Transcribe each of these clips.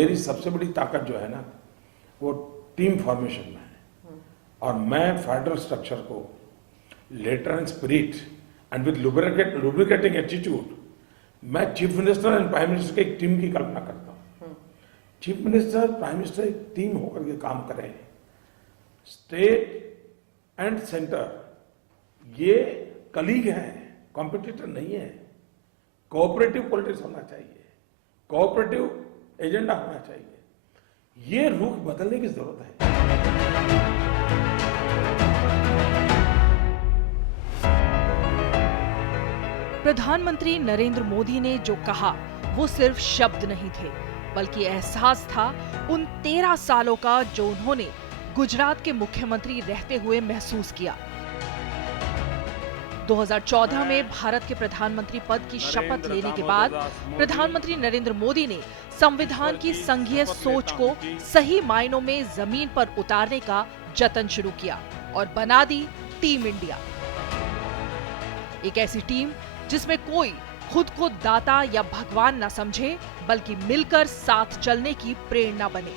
मेरी सबसे बड़ी ताकत जो है ना, वो टीम फॉर्मेशन में है। और मैं फेडरल स्ट्रक्चर को letter and spirit and with lubricating attitude, मैं chief minister and prime minister की एक टीम की कल्पना करता हूँ। चीफ मिनिस्टर, प्राइम मिनिस्टर एक टीम होकर के काम करें। स्टेट एंड सेंटर ये कलीग हैं, कॉम्पिटिटर नहीं है। कोऑपरेटिव पॉलिटिक्स होना चाहिए, कोऑपरेटिव एजेंडा होना चाहिए। ये रुख बदलने की जरूरत है। प्रधानमंत्री नरेंद्र मोदी ने जो कहा वो सिर्फ शब्द नहीं थे, बल्कि एहसास था उन 13 सालों का जो उन्होंने गुजरात के मुख्यमंत्री रहते हुए महसूस किया। 2014 में भारत के प्रधानमंत्री पद की शपथ लेने के बाद प्रधानमंत्री नरेंद्र मोदी ने संविधान की संघीय सोच को सही मायनों में जमीन पर उतारने का जतन शुरू किया और बना दी टीम इंडिया। एक ऐसी टीम जिसमें कोई खुद को दाता या भगवान न समझे, बल्कि मिलकर साथ चलने की प्रेरणा बने।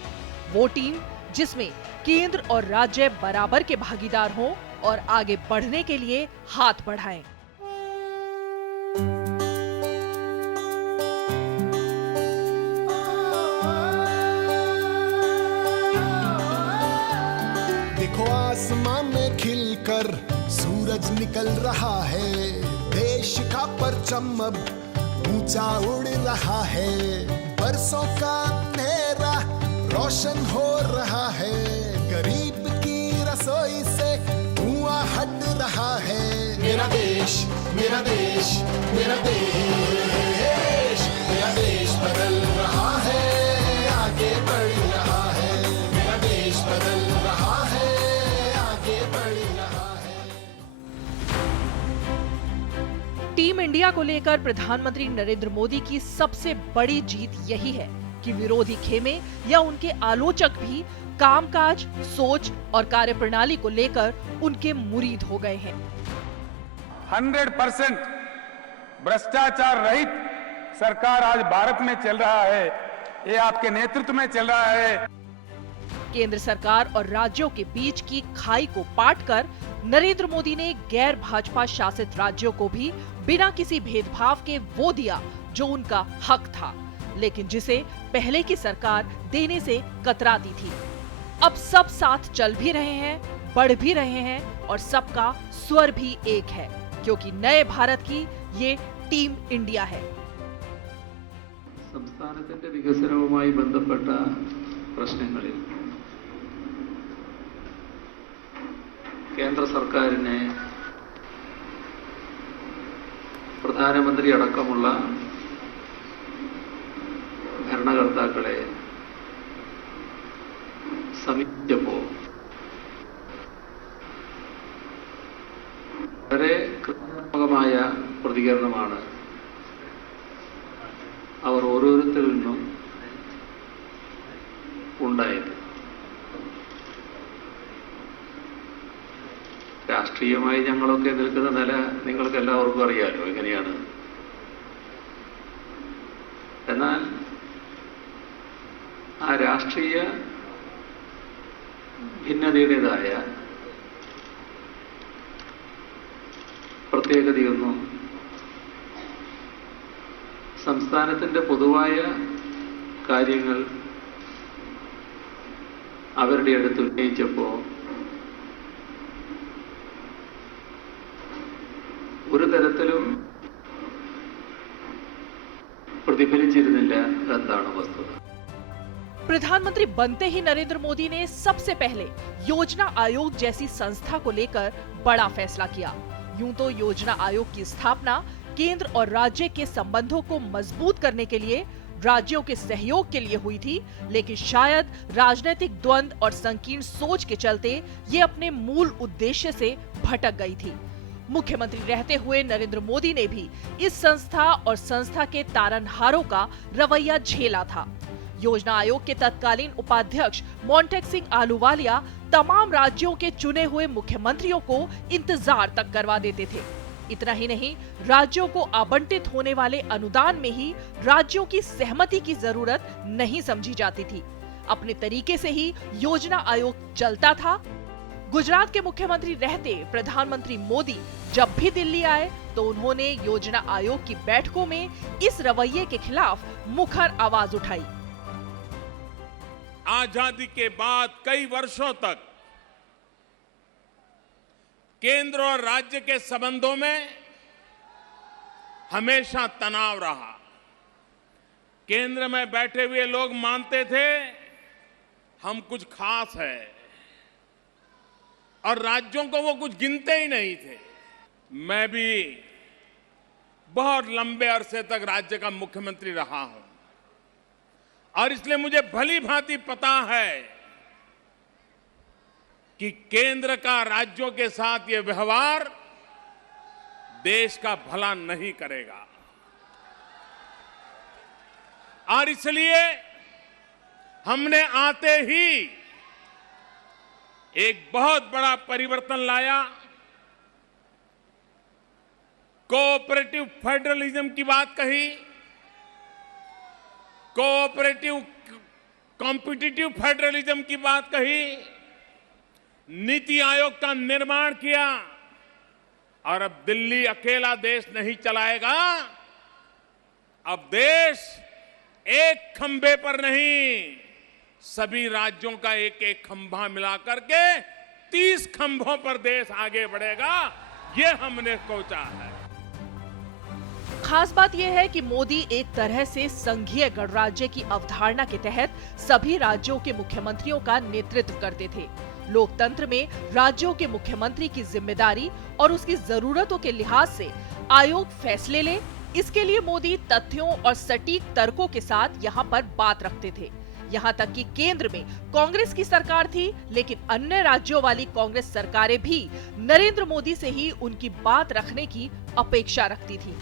वो टीम जिसमें केंद्र और राज्य बराबर के भागीदार हों और आगे बढ़ने के लिए हाथ बढ़ाएं। देखो आसमान में खिलकर सूरज निकल रहा है, देश का परचम अब ऊंचा उड़ रहा है, बरसों का अंधेरा रोशन हो रहा है, गरीब की रसोई से धुआं हट रहा है। मेरा देश, मेरा देश, मेरा देश, मेरा देश बदल रहा है, आगे बढ़ रहा है, मेरा देश बदल रहा है, आगे बढ़ रहा है। टीम इंडिया को लेकर प्रधानमंत्री नरेंद्र मोदी की सबसे बड़ी जीत यही है कि विरोधी खेमे या उनके आलोचक भी कामकाज, सोच और कार्यप्रणाली को लेकर उनके मुरीद हो गए हैं। 100% भ्रष्टाचार रहित सरकार आज भारत में चल रहा है, ये आपके नेतृत्व में चल रहा है। केंद्र सरकार और राज्यों के बीच की खाई को पाटकर नरेंद्र मोदी ने गैर भाजपा शासित राज्यों को भी बिना किसी भेदभाव के वो दिया जो उनका हक था, लेकिन जिसे पहले की सरकार देने से कतराती थी। अब सब साथ चल भी रहे हैं, बढ़ भी रहे हैं और सबका स्वर भी एक है, क्योंकि नए भारत की ये टीम इंडिया है। സംസ്ഥാനത്തിന്റെ വികസനവുമായി ബന്ധപ്പെട്ട പ്രശ്നങ്ങളിൽ കേന്ദ്ര സർക്കാരിനെ പ്രധാനമന്ത്രി അടക്കമുള്ള ഭരണകർത്താക്കളെ സമീപിച്ചപ്പോൾ വളരെ ക്രിയാത്മകമായ പ്രതികരണമാണ് അവർ ഓരോരുത്തരിൽ നിന്നും ഉണ്ടായത്. രാഷ്ട്രീയമായി ഞങ്ങളൊക്കെ നിൽക്കുന്ന നില നിങ്ങൾക്ക് എല്ലാവർക്കും അറിയാമല്ലോ എങ്ങനെയാണ്. എന്നാൽ ആ രാഷ്ട്രീയ ഭിന്നതയുടേതായ പ്രത്യേകതയൊന്നും സംസ്ഥാനത്തിന്റെ പൊതുവായ കാര്യങ്ങൾ അവരുടെ അടുത്ത് ഉന്നയിച്ചപ്പോൾ ഒരു തരത്തിലും പ്രതിഫലിച്ചിരുന്നില്ല എന്നാണ് വസ്തുത. प्रधानमंत्री बनते ही नरेंद्र मोदी ने सबसे पहले योजना आयोग जैसी संस्था को लेकर बड़ा फैसला किया। यूं तो योजना आयोग की स्थापना केंद्र और राज्य के संबंधों को मजबूत करने के लिए, राज्यों के सहयोग के लिए हुई थी, लेकिन शायद राजनीतिक द्वंद्व और संकीर्ण सोच के चलते ये अपने मूल उद्देश्य से भटक गई थी। मुख्यमंत्री रहते हुए नरेंद्र मोदी ने भी इस संस्था और संस्था के तारनहारों का रवैया झेला था। योजना आयोग के तत्कालीन उपाध्यक्ष मोंटेक सिंह आहलूवालिया तमाम राज्यों के चुने हुए मुख्यमंत्रियों को इंतजार तक करवा देते थे। इतना ही नहीं, राज्यों को आवंटित होने वाले अनुदान में ही राज्यों की सहमति की जरूरत नहीं समझी जाती थी। अपने तरीके से ही योजना आयोग चलता था। गुजरात के मुख्यमंत्री रहते प्रधानमंत्री मोदी जब भी दिल्ली आए तो उन्होंने योजना आयोग की बैठकों में इस रवैये के खिलाफ मुखर आवाज उठाई। आजादी के बाद कई वर्षों तक केंद्र और राज्य के संबंधों में हमेशा तनाव रहा। केंद्र में बैठे हुए लोग मानते थे हम कुछ खास है और राज्यों को वो कुछ गिनते ही नहीं थे। मैं भी बहुत लंबे अरसे तक राज्य का मुख्यमंत्री रहा हूं और इसलिए मुझे भली भांति पता है कि केंद्र का राज्यों के साथ ये व्यवहार देश का भला नहीं करेगा और इसलिए हमने आते ही एक बहुत बड़ा परिवर्तन लाया। कोऑपरेटिव फेडरलिज्म की बात कही, कोऑपरेटिव कॉम्पिटिटिव फेडरलिज्म की बात कही, नीति आयोग का निर्माण किया और अब दिल्ली अकेला देश नहीं चलाएगा। अब देश एक खंभे पर नहीं, सभी राज्यों का एक एक खंभा मिला करके 30 खंभों पर देश आगे बढ़ेगा, ये हमने सोचा है। खास बात यह है कि मोदी एक तरह से संघीय गणराज्य की अवधारणा के तहत सभी राज्यों के मुख्यमंत्रियों का नेतृत्व करते थे। लोकतंत्र में राज्यों के मुख्यमंत्री की जिम्मेदारी और उसकी जरूरतों के लिहाज से आयोग फैसले ले, इसके लिए मोदी तथ्यों और सटीक तर्कों के साथ यहाँ पर बात रखते थे। यहाँ तक कि केंद्र में कांग्रेस की सरकार थी, लेकिन अन्य राज्यों वाली कांग्रेस सरकारें भी नरेंद्र मोदी से ही उनकी बात रखने की अपेक्षा रखती थी।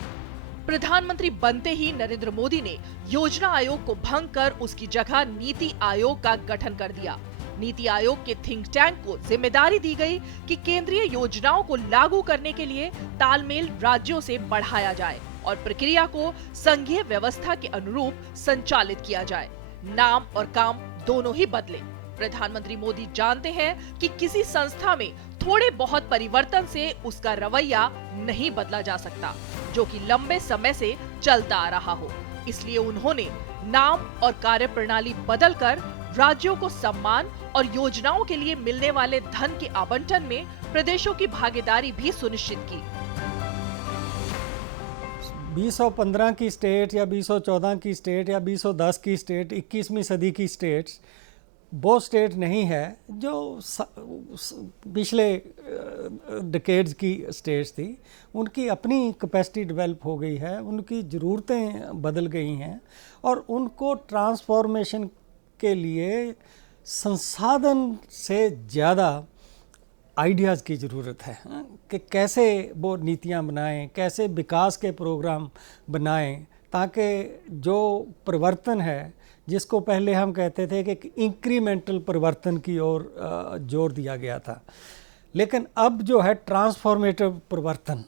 प्रधानमंत्री बनते ही नरेंद्र मोदी ने योजना आयोग को भंग कर उसकी जगह नीति आयोग का गठन कर दिया। नीति आयोग के थिंक टैंक को जिम्मेदारी दी गई कि केंद्रीय योजनाओं को लागू करने के लिए तालमेल राज्यों से बढ़ाया जाए और प्रक्रिया को संघीय व्यवस्था के अनुरूप संचालित किया जाए। नाम और काम दोनों ही बदले। प्रधानमंत्री मोदी जानते हैं कि किसी संस्था में थोड़े बहुत परिवर्तन से उसका रवैया नहीं बदला जा सकता, जो कि लंबे समय से चलता आ रहा हो। इसलिए उन्होंने नाम और कार्यप्रणाली बदलकर राज्यों को सम्मान और योजनाओं के लिए मिलने वाले धन के आवंटन में प्रदेशों की भागीदारी भी सुनिश्चित की। 2015 की स्टेट या 2014 की स्टेट या 2010 की स्टेट, 21वीं सदी की स्टेट्स वो स्टेट नहीं है जो पिछले डिकेड्स की स्टेट्स थी। उनकी अपनी कैपेसिटी डेवलप हो गई है, उनकी ज़रूरतें बदल गई हैं और उनको ट्रांसफॉर्मेशन के लिए संसाधन से ज़्यादा आइडियाज़ की ज़रूरत है कि कैसे वो नीतियाँ बनाएं, कैसे विकास के प्रोग्राम बनाएं, ताकि जो परिवर्तन है जिसको पहले हम कहते थे कि इंक्रीमेंटल परिवर्तन की ओर जोर दिया गया था, लेकिन अब जो है ट्रांसफॉर्मेटिव परिवर्तन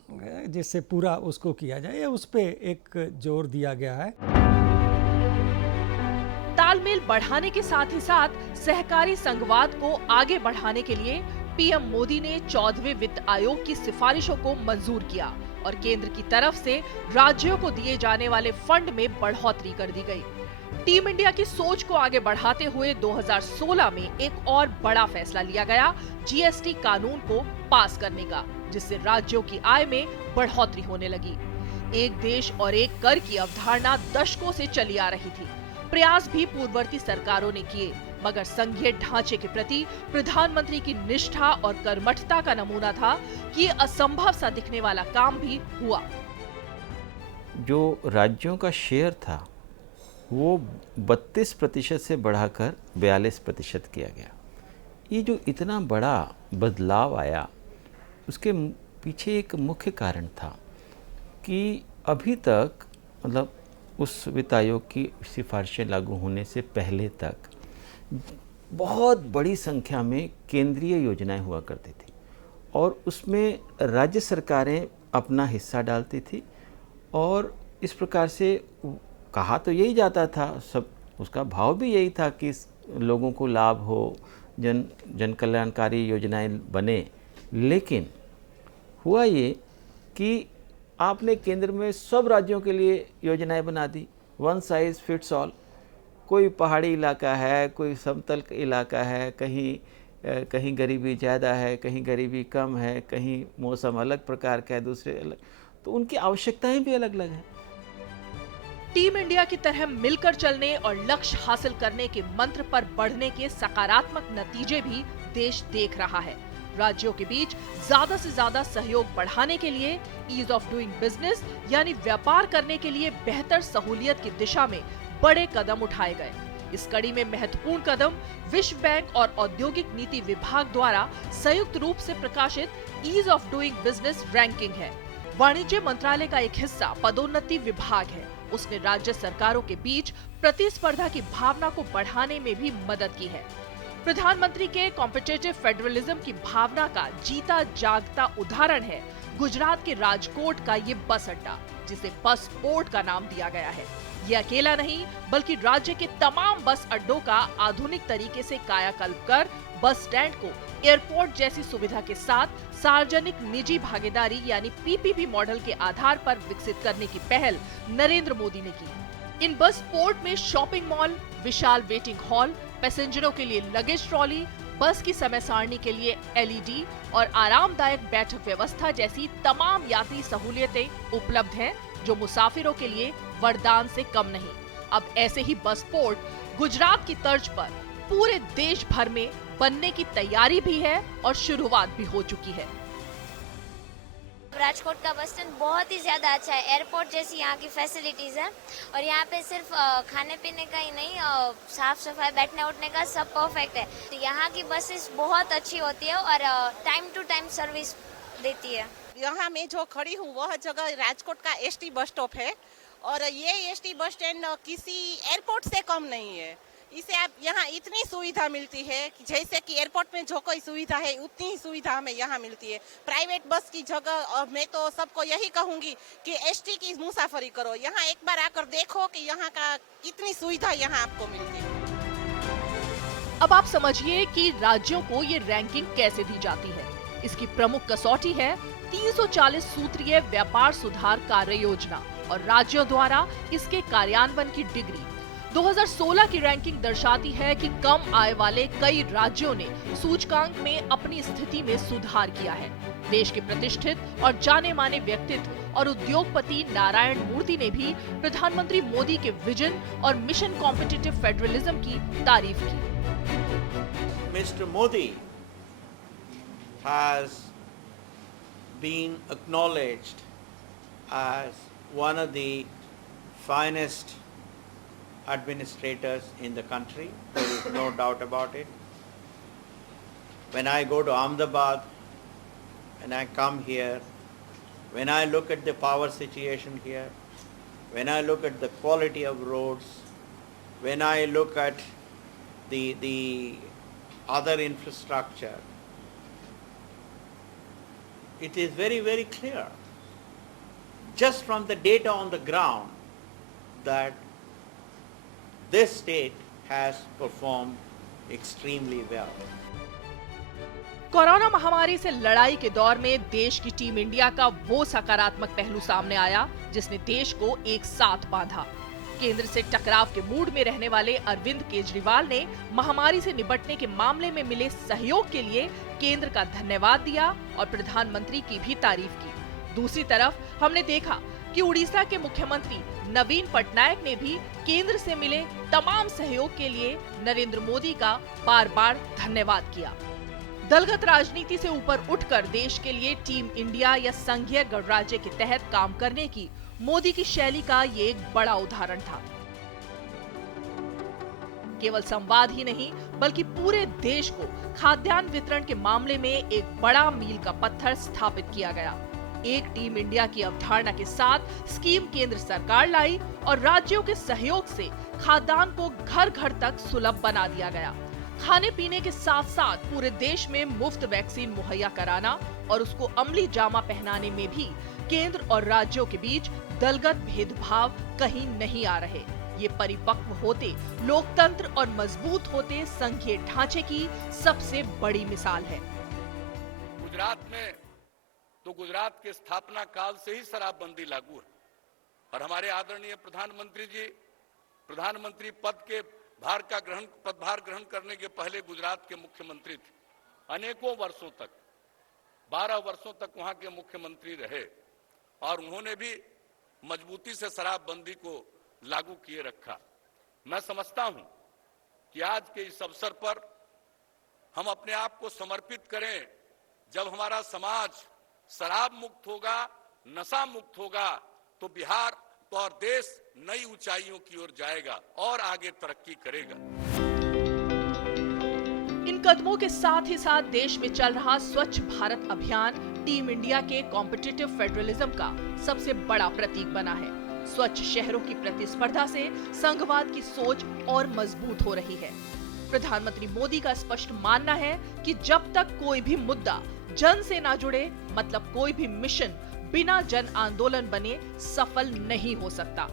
जिससे पूरा उसको किया जाए, उस पर एक जोर दिया गया है। तालमेल बढ़ाने के साथ ही साथ सहकारी संघवाद को आगे बढ़ाने के लिए पीएम मोदी ने 14वें वित्त आयोग की सिफारिशों को मंजूर किया और केंद्र की तरफ से राज्यों को दिए जाने वाले फंड में बढ़ोतरी कर दी गई। टीम इंडिया की सोच को आगे बढ़ाते हुए 2016 में एक और बड़ा फैसला लिया गया, जीएसटी कानून को पास करने का, जिससे राज्यों की आय में बढ़ोतरी होने लगी। एक देश और एक कर की अवधारणा दशकों से चली आ रही थी। प्रयास भी पूर्ववर्ती सरकारों ने किए, मगर संघीय ढांचे के प्रति प्रधानमंत्री की निष्ठा और कर्मठता का नमूना था कि असंभव सा दिखने वाला काम भी हुआ। जो राज्यों का शेयर था वो 32% से बढ़ाकर 42% किया गया। ये जो इतना बड़ा बदलाव आया, उसके पीछे एक मुख्य कारण था कि अभी तक मतलब उस वित्त आयोग की सिफारिशें लागू होने से पहले तक बहुत बड़ी संख्या में केंद्रीय योजनाएं हुआ करती थी और उसमें राज्य सरकारें अपना हिस्सा डालती थी और इस प्रकार से कहा तो यही जाता था, सब उसका भाव भी यही था कि लोगों को लाभ हो, जन कल्याणकारी योजनाएं बने। लेकिन हुआ ये कि आपने केंद्र में सब राज्यों के लिए योजनाएं बना दी, वन साइज फिट्स ऑल। कोई पहाड़ी इलाका है, कोई समतल इलाका है, कहीं गरीबी ज़्यादा है, कहीं गरीबी कम है, कहीं मौसम अलग प्रकार का है, दूसरे अलग, तो उनकी आवश्यकताएं भी अलग अलग हैं। टीम इंडिया की तरह मिलकर चलने और लक्ष्य हासिल करने के मंत्र पर बढ़ने के सकारात्मक नतीजे भी देश देख रहा है। राज्यों के बीच ज्यादा से ज्यादा सहयोग बढ़ाने के लिए ईज ऑफ डूइंग बिजनेस यानी व्यापार करने के लिए बेहतर सहूलियत की दिशा में बड़े कदम उठाए गए। इस कड़ी में महत्वपूर्ण कदम विश्व बैंक और औद्योगिक नीति विभाग द्वारा संयुक्त रूप से प्रकाशित ease of doing business ranking है। वाणिज्य मंत्रालय का एक हिस्सा पदोन्नति विभाग है। उसने राज्य सरकारों के बीच प्रतिस्पर्धा की भावना को बढ़ाने में भी मदद की है। प्रधानमंत्री के कॉम्पिटिटिव फेडरलिज्म की भावना का जीता जागता उदाहरण है गुजरात के राजकोट का ये बस अड्डा, जिसे बस पोर्ट का नाम दिया गया है। ये अकेला नहीं बल्कि राज्य के तमाम बस अड्डों का आधुनिक तरीके से कायाकल्प कर बस स्टैंड को एयरपोर्ट जैसी सुविधा के साथ सार्वजनिक निजी भागीदारी यानी पीपीपी मॉडल के आधार पर विकसित करने की पहल नरेंद्र मोदी ने की। इन बस पोर्ट में शॉपिंग मॉल, विशाल वेटिंग हॉल, पैसेंजरों के लिए लगेज ट्रॉली, बस की समय सारणी के लिए एलईडी और आरामदायक बैठक व्यवस्था जैसी तमाम यात्री सहूलियतें उपलब्ध हैं, जो मुसाफिरों के लिए वरदान से कम नहीं। अब ऐसे ही बस पोर्ट गुजरात की तर्ज पर पूरे देश भर में बनने की तैयारी भी है और शुरुआत भी हो चुकी है। राजकोट का बस स्टैंड बहुत ही ज़्यादा अच्छा है। एयरपोर्ट जैसी यहाँ की फैसिलिटीज़ हैं और यहाँ पे सिर्फ खाने पीने का ही नहीं, साफ सफाई, बैठने उठने का सब परफेक्ट है। तो यहाँ की बसेस बहुत अच्छी होती है और टाइम टू टाइम सर्विस देती है। यहाँ मैं जो खड़ी हूँ वह जगह राजकोट का एसटी बस स्टॉप है और ये एसटी बस स्टैंड किसी एयरपोर्ट से कम नहीं है। इसे आप यहाँ इतनी सुविधा मिलती है कि जैसे कि एयरपोर्ट में जो कोई सुविधा है उतनी ही सुविधा हमें यहाँ मिलती है। प्राइवेट बस की जगह और मैं तो सबको यही कहूँगी कि एसटी की मुसाफरी करो, यहाँ एक बार आकर देखो कि यहाँ का इतनी सुविधा यहाँ आपको मिलती है। अब आप समझिए कि राज्यों को ये रैंकिंग कैसे दी जाती है। इसकी प्रमुख कसौटी है 340 सूत्रीय व्यापार सुधार कार्य योजना और राज्यों द्वारा इसके कार्यान्वयन की डिग्री। 2016 की रैंकिंग दर्शाती है कि कम आय वाले कई राज्यों ने सूचकांक में अपनी स्थिति में सुधार किया है। देश के प्रतिष्ठित और जाने माने व्यक्तित्व और उद्योगपति नारायण मूर्ति ने भी प्रधानमंत्री मोदी के विजन और मिशन कॉम्पिटिटिव फेडरलिज्म की तारीफ की। Mister Modi has been acknowledged as one of the finest administrators in the country. There is no doubt about it. When I go to Ahmedabad and I come here, when I look at the power situation here, when I look at the quality of roads, when I look at the other infrastructure, it is very, very clear, just from the data on the ground, that this state has performed extremely well. Corona महामारी से लड़ाई के दौर में देश की team India का वो सकारात्मक पहलू सामने आया जिसने देश को एक साथ बांधा। केंद्र से टकराव के मूड में रहने वाले अरविंद केजरीवाल ने महामारी से निपटने के मामले में मिले सहयोग के लिए केंद्र का धन्यवाद दिया और प्रधानमंत्री की भी तारीफ की। दूसरी तरफ हमने देखा कि उड़ीसा के मुख्यमंत्री नवीन पटनायक ने भी केंद्र से मिले तमाम सहयोग के लिए नरेंद्र मोदी का बार-बार धन्यवाद किया। दलगत राजनीति से ऊपर उठकर देश के लिए टीम इंडिया या संघीय गणराज्य के तहत काम करने की मोदी की शैली का ये एक बड़ा उदाहरण था। केवल संवाद ही नहीं बल्कि पूरे देश को खाद्यान्न वितरण के मामले में एक बड़ा मील का पत्थर स्थापित किया गया। एक टीम इंडिया की अवधारणा के साथ स्कीम केंद्र सरकार लाई और राज्यों के सहयोग से खाद्यान्न को घर घर तक सुलभ बना दिया गया। खाने पीने के साथ साथ पूरे देश में मुफ्त वैक्सीन मुहैया कराना और उसको अमली जामा पहनाने में भी केंद्र और राज्यों के बीच दलगत भेदभाव कहीं नहीं आ रहे। ये परिपक्व होते लोकतंत्र और मजबूत होते संघीय ढांचे की सबसे बड़ी मिसाल है। गुजरात में तो गुजरात के स्थापना काल से ही शराबबंदी लागू है और हमारे आदरणीय प्रधानमंत्री जी प्रधानमंत्री पद के पदभार ग्रहण करने के पहले गुजरात के मुख्यमंत्री थे। अनेकों वर्षों तक 12 वर्षों तक वहां के मुख्यमंत्री रहे और उन्होंने भी मजबूती से शराबबंदी को लागू किए रखा। मैं समझता हूं कि आज के इस अवसर पर हम अपने आप को समर्पित करें। जब हमारा समाज शराब मुक्त होगा, नशा मुक्त होगा, तो बिहार और देश नई ऊंचाइयों की ओर जाएगा और आगे तरक्की करेगा। इन कदमों के साथ ही साथ देश में चल रहा स्वच्छ भारत अभियान टीम इंडिया के कॉम्पिटिटिव फेडरलिज्म का सबसे बड़ा प्रतीक बना है। स्वच्छ शहरों की प्रतिस्पर्धा से संघवाद की सोच और मजबूत हो रही है। प्रधानमंत्री मोदी का स्पष्ट मानना है कि जब तक कोई भी मुद्दा जन से ना जुड़े, मतलब कोई भी मिशन बिना जन आंदोलन बने सफल नहीं हो सकता।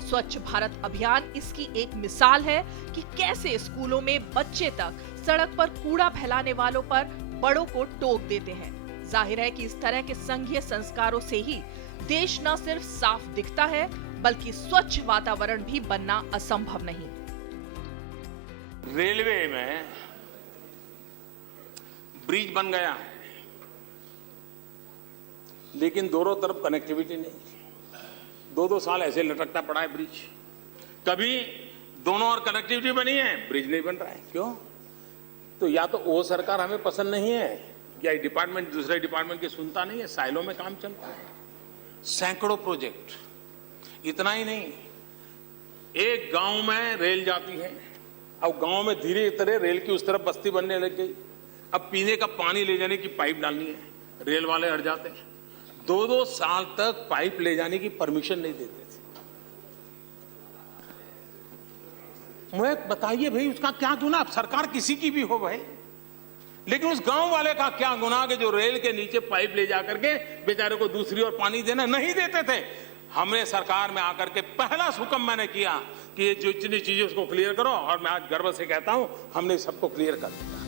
स्वच्छ भारत अभियान इसकी एक मिसाल है कि कैसे स्कूलों में बच्चे तक सड़क पर कूड़ा फैलाने वालों पर बड़ों को टोक देते हैं। जाहिर है कि इस तरह के संघीय संस्कारों से ही देश न सिर्फ साफ दिखता है, बल्कि स्वच्छ वातावरण भी बनना असंभव नहीं। रेलवे में ब्रिज बन गया है, लेकिन दोनों तरफ कनेक्टिविटी नहीं। 2-2 साल ऐसे लटकता पड़ा है ब्रिज। कभी दोनों और कनेक्टिविटी बनी है, ब्रिज नहीं बन रहा है। क्यों? तो या तो वो सरकार हमें पसंद नहीं है, या डिपार्टमेंट दूसरे डिपार्टमेंट की सुनता नहीं है। साइलों में काम चलता है, सैकड़ों प्रोजेक्ट। इतना ही नहीं, एक गांव में रेल जाती है, अब गांव में धीरे धीरे रेल की उस तरफ बस्ती बनने लग गई। अब पीने का पानी ले जाने की पाइप डालनी है, रेल वाले अड़ जाते हैं। 2-2 साल तक पाइप ले जाने की परमिशन नहीं देते थे। मुझे बताइए भाई, उसका क्या गुनाह? सरकार किसी की भी हो भाई, लेकिन उस गांव वाले का क्या गुनाह कि जो रेल के नीचे पाइप ले जाकर के बेचारे को दूसरी ओर पानी देना नहीं देते थे। हमने सरकार में आकर के पहला हुक्म मैंने किया कि ये जो इतनी चीजें उसको क्लियर करो, और मैं आज गर्व से कहता हूं हमने सबको क्लियर कर दिया।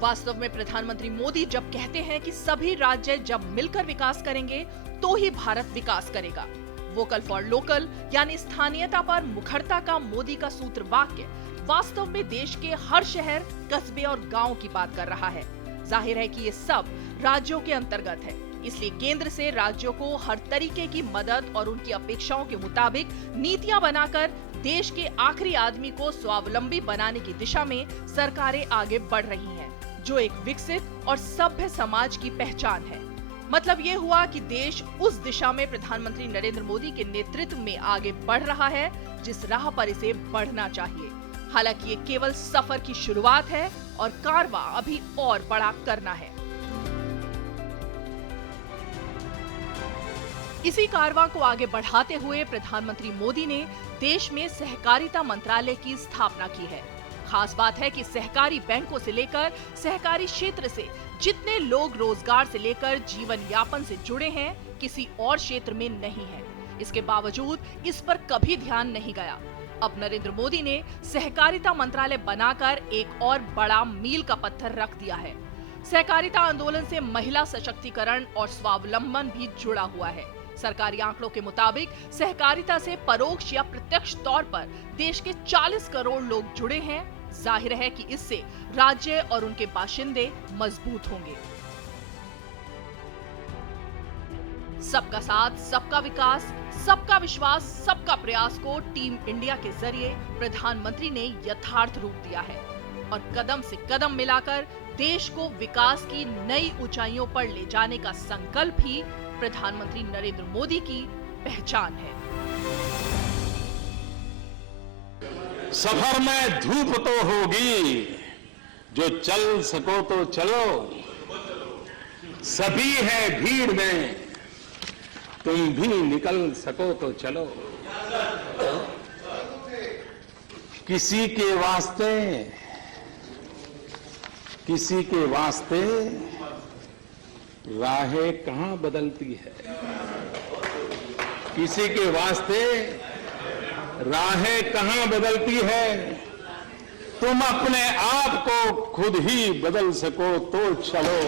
वास्तव में प्रधानमंत्री मोदी जब कहते हैं कि सभी राज्य जब मिलकर विकास करेंगे तो ही भारत विकास करेगा, वोकल फॉर लोकल यानी स्थानीयता पर मुखरता का मोदी का सूत्र वाक्य वास्तव में देश के हर शहर, कस्बे और गांव की बात कर रहा है। जाहिर है कि ये सब राज्यों के अंतर्गत है, इसलिए केंद्र से राज्यों को हर तरीके की मदद और उनकी अपेक्षाओं के मुताबिक नीतियां बनाकर देश के आखिरी आदमी को स्वावलंबी बनाने की दिशा में सरकारें आगे बढ़ रही हैं, जो एक विकसित और सभ्य समाज की पहचान है। मतलब ये हुआ कि देश उस दिशा में प्रधानमंत्री नरेंद्र मोदी के नेतृत्व में आगे बढ़ रहा है जिस राह पर इसे बढ़ना चाहिए। हालांकि ये केवल सफर की शुरुआत है और कारवां अभी और बड़ा करना है। इसी कारवां को आगे बढ़ाते हुए प्रधानमंत्री मोदी ने देश में सहकारिता मंत्रालय की स्थापना की है। खास बात है कि सहकारी बैंकों से लेकर सहकारी क्षेत्र से जितने लोग रोजगार से लेकर जीवन यापन से जुड़े हैं, किसी और क्षेत्र में नहीं है। इसके बावजूद इस पर कभी ध्यान नहीं गया। अब नरेंद्र मोदी ने सहकारिता मंत्रालय बनाकर एक और बड़ा मील का पत्थर रख दिया है। सहकारिता आंदोलन से महिला सशक्तिकरण और स्वावलंबन भी जुड़ा हुआ है। सरकारी आंकड़ों के मुताबिक सहकारिता से परोक्ष या प्रत्यक्ष तौर पर देश के 40 करोड़ लोग जुड़े हैं। जाहिर है कि इससे राज्य और उनके बाशिंदे मजबूत होंगे। सबका साथ, सबका विकास, सबका विश्वास, सबका प्रयास को टीम इंडिया के जरिए प्रधानमंत्री ने यथार्थ रूप दिया है और कदम से कदम मिलाकर देश को विकास की नई ऊंचाइयों पर ले जाने का संकल्प ही प्रधानमंत्री नरेंद्र मोदी की पहचान है। सफर में धूप तो होगी, जो चल सको तो चलो, सभी है भीड़ में, तुम भी निकल सको तो चलो। किसी के वास्ते राहें कहां बदलती है, किसी के वास्ते राहें कहां बदलती है। तुम अपने आप को खुद ही बदल सको तो चलो।